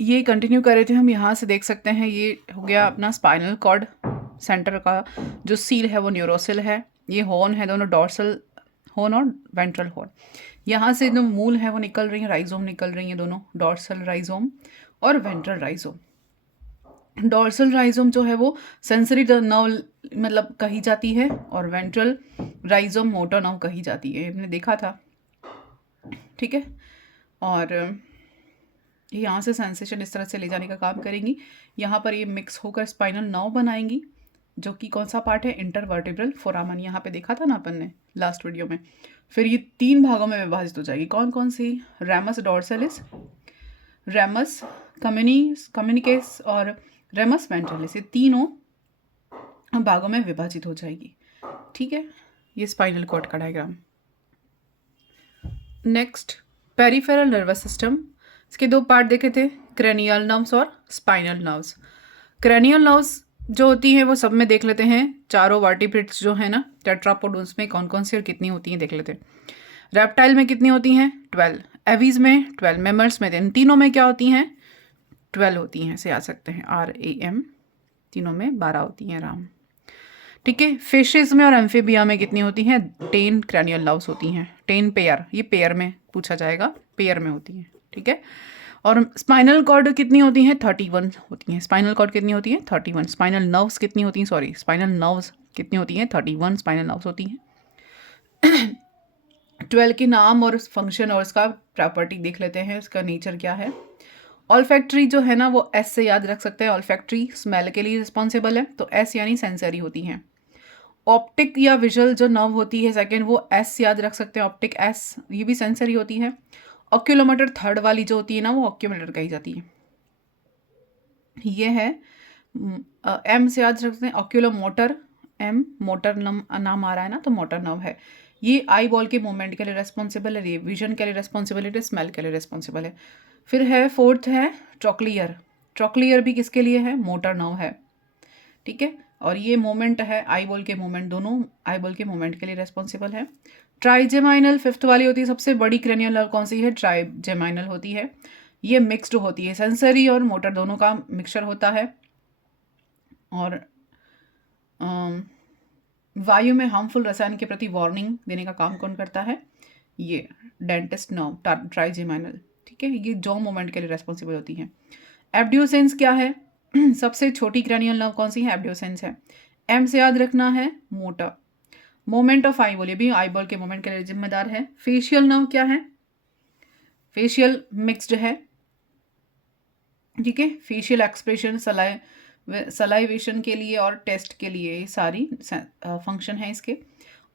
ये कंटिन्यू कर रहे थे हम, यहाँ से देख सकते हैं ये हो गया अपना स्पाइनल कॉर्ड। सेंटर का जो सील है वो न्यूरोसिल है। ये हॉर्न है, दोनों डॉर्सल हॉर्न और वेंट्रल हॉर्न। यहाँ से जो मूल है वो निकल रही है, राइजोम निकल रही है, दोनों डॉर्सल राइजोम और वेंट्रल राइजोम। डॉर्सल राइजोम जो है वो सेंसरी नर्व मतलब कही जाती है, और वेंट्रल राइजोम मोटर नर्व कही जाती है, हमने देखा था। ठीक है, और यहाँ से सेंसेशन इस तरह से ले जाने का काम करेंगी। यहाँ पर ये मिक्स होकर स्पाइनल नर्व बनाएंगी, जो कि कौन सा पार्ट है, इंटरवर्टिब्रल फोरामन, यहाँ पे देखा था ना अपन ने लास्ट वीडियो में। फिर ये 3 भागों में विभाजित हो जाएगी। कौन कौन सी, रेमस डॉर्सलिस, रेमस कम्युनिकेस और रेमस वेंट्रलिस, ये तीनों भागों में विभाजित हो जाएगी। ठीक है, ये स्पाइनल कॉर्ड का diagram. Next, peripheral nervous system. इसके 2 पार्ट देखे थे, क्रेनियल नर्व्स और स्पाइनल नर्व्स। क्रेनियल नर्व्स जो होती हैं वो सब में देख लेते हैं। चारों वर्टिब्रेट्स जो है ना टेट्रापोड, उसमें कौन कौन सी और कितनी होती हैं देख लेते हैं। रेप्टाइल में कितनी होती हैं, 12। एवीज में 12, मेमल्स में इन तीनों में क्या होती हैं, 12 होती हैं, से आ सकते हैं RAM। तीनों में 12 होती हैं, राम। ठीक है, फिशेज में और एम्फीबिया में कितनी होती हैं, 10 क्रैनियल नर्व्स होती हैं। 10 पेयर, ये पेयर में पूछा जाएगा, पेयर में होती हैं। ठीक है, और स्पाइनल कॉर्ड कितनी होती हैं, 31 होती हैं। स्पाइनल कॉर्ड कितनी होती है, 31। स्पाइनल नर्व्स कितनी होती हैं, सॉरी स्पाइनल नर्व्स कितनी होती हैं, 31 स्पाइनल नर्व्स होती हैं। 12 के नाम और फंक्शन और इसका प्रॉपर्टी देख लेते हैं, उसका नेचर क्या है। ऑल्फैक्टरी जो है ना वो S से याद रख सकते हैं। ऑल्फैक्टरी स्मेल के लिए रिस्पॉन्सिबल है, तो S यानी सेंसरी होती हैं। ऑप्टिक या विजुअल जो नर्व होती है सेकेंड, वो S याद रख सकते हैं, ऑप्टिक S, ये भी सेंसरी होती है। ऑक्यूलोमोटर थर्ड वाली जो होती है ना वो ऑक्यूलोमोटर कही जाती है। ये है M से याद रख सकते हैं, ऑक्यूलोमोटर, M मोटर नाम आ रहा है ना, तो मोटर नर्व है। ये आई बॉल के मूवमेंट के लिए रेस्पॉन्सिबल है, ये विजन के लिए रेस्पॉन्सिबिलिटी, स्मेल के लिए रेस्पॉन्सिबल है। फिर है फोर्थ है ट्रोक्लियर। ट्रोक्लियर भी किसके लिए है, मोटर नर्व है। ठीक है, और ये मोमेंट है आई बॉल के मूवमेंट, दोनों आई बॉल के मूवमेंट के लिए रेस्पॉन्सिबल है। ट्राइजेमाइनल फिफ्थ वाली होती है, सबसे बड़ी क्रेनियल नर्व कौन सी है, ट्राइजेमाइनल होती है। ये मिक्स्ड होती है, सेंसरी और मोटर दोनों का मिक्सचर होता है। और वायु में हार्मफुल रसायन के प्रति वार्निंग देने का काम कौन करता है, ये डेंटिस्ट नर्व ट्राइजेमाइनल। ठीक है, ये जॉ मूवमेंट के लिए रेस्पॉन्सिबल होती है। एब्ड्यूसेंस क्या है, सबसे छोटी क्रैनियल नर्व कौन सी है, एब्ड्यूसेंस है। M से याद रखना है, motor. Moment of eye ball, ये भी आई बॉल के मोमेंट के लिए जिम्मेदार है। फेशियल नर्व क्या है, फेशियल मिक्स्ड है। ठीक है, फेशियल एक्सप्रेशन, सलाइवेशन के लिए और टेस्ट के लिए, ये सारी फंक्शन है इसके।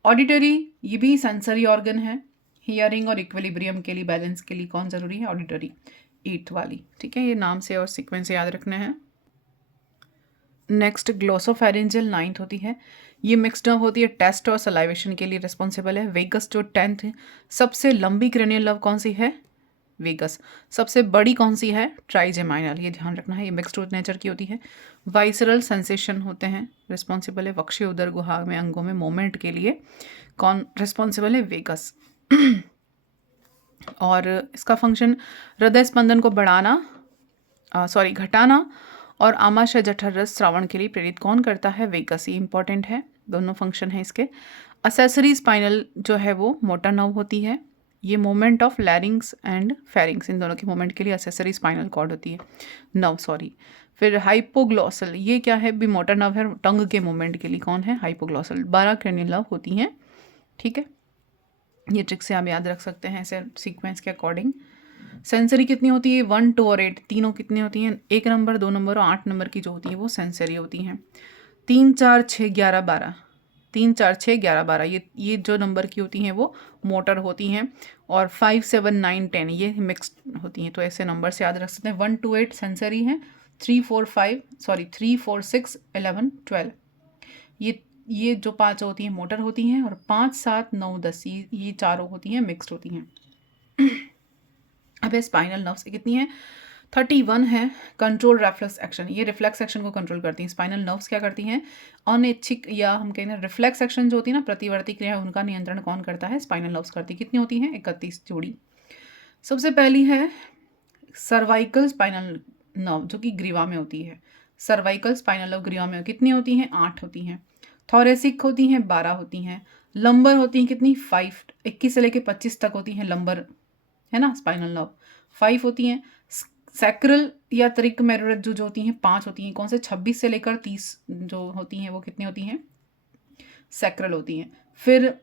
ऑडिटरी, ये भी सेंसरी ऑर्गन है। हियरिंग और इक्विलिब्रियम के लिए, बैलेंस के लिए कौन ज़रूरी है, ऑडिटरी, 8th वाली। ठीक है, ये नाम से और सीक्वेंस से याद रखना है। नेक्स्ट, ग्लोसोफेरेंजियल 9th होती है। ये मिक्सड नर्व होती है, टेस्ट और सलाइवेशन के लिए रिस्पॉन्सिबल है। वेगस जो 10th है। सबसे लंबी क्रेनियल नर्व कौन सी है, वेगस। सबसे बड़ी कौन सी है, ट्राइजेमाइनल, ये ध्यान रखना है, ये मिक्स्ड नेचर की होती है। वाइसरल सेंसेशन होते हैं, रिस्पॉन्सिबल है वक्षीय उदर गुहा में अंगों में मोमेंट के लिए, कौन रिस्पॉन्सिबल है, वेगस। और इसका फंक्शन हृदय स्पंदन को बढ़ाना, घटाना, और आमाशय जठर रस श्रावण के लिए प्रेरित कौन करता है, वेगस, ये इंपॉर्टेंट है, दोनों फंक्शन है इसके। असेसरी स्पाइनल जो है वो मोटर नर्व होती है। ये moment of larynx and pharynx, इन दोनों के मोमेंट के लिए असेसरी स्पाइनल कॉर्ड होती है, नर्व, सॉरी। फिर हाइपोग्लॉसल, ये क्या है, भी मोटर नर्व है, टंग के मोमेंट के लिए कौन है, हाइपोग्लॉसल। 12 क्रेनियल नर्व होती हैं। ठीक है, ये ट्रिक से आप याद रख सकते हैं ऐसे सीक्वेंस के अकॉर्डिंग। सेंसरी कितनी होती है, 1, 2 और 8, तीनों कितनी होती हैं, 1 नंबर, 2 नंबर और 8 नंबर की जो होती है वो सेंसरी होती हैं। 3, 4, 6, 11, 12, 3, 4, 6, 11, 12, ये जो नंबर की होती हैं वो मोटर होती हैं। और 5, 7, 9, 10 ये मिक्स्ड होती हैं, तो ऐसे नंबर से याद रख सकते हैं। 1, 2, 8 सेंसरी है, 3, 4, 6, 11, 12 ये जो 5 होती हैं मोटर होती हैं, और 5, 7, 9, 10 ये चारों होती हैं मिक्स्ड होती हैं। अब स्पाइनल नर्व्स कितनी है, 31 है। कंट्रोल रिफ्लेक्स एक्शन, ये रिफ्लेक्स एक्शन को कंट्रोल करती हैं। स्पाइनल नर्व्स क्या करती हैं, अनैच्छिक या हम कहें रिफ्लेक्स एक्शन जो होती है ना, प्रतिवर्ती क्रिया, उनका नियंत्रण कौन करता है, स्पाइनल नर्व्स करती है। कितनी होती हैं, 31 जोड़ी। सबसे पहली है सर्वाइकल स्पाइनल नर्व जो कि ग्रीवा में होती है, सर्वाइकल स्पाइनल नर्व ग्रीवा में कितनी होती हैं? 8 होती हैं। थोरेसिक होती हैं 12 होती हैं। लंबर होती हैं कितनी? 5, 21 से लेकर 25 तक होती हैं लंबर, है ना, स्पाइनल नर्व 5 होती हैं। सैक्रल या त्रिक मेरुरज जो होती हैं 5 होती हैं। कौन से? 26 से लेकर 30 जो होती हैं वो कितनी होती हैं? सैक्रल होती हैं। फिर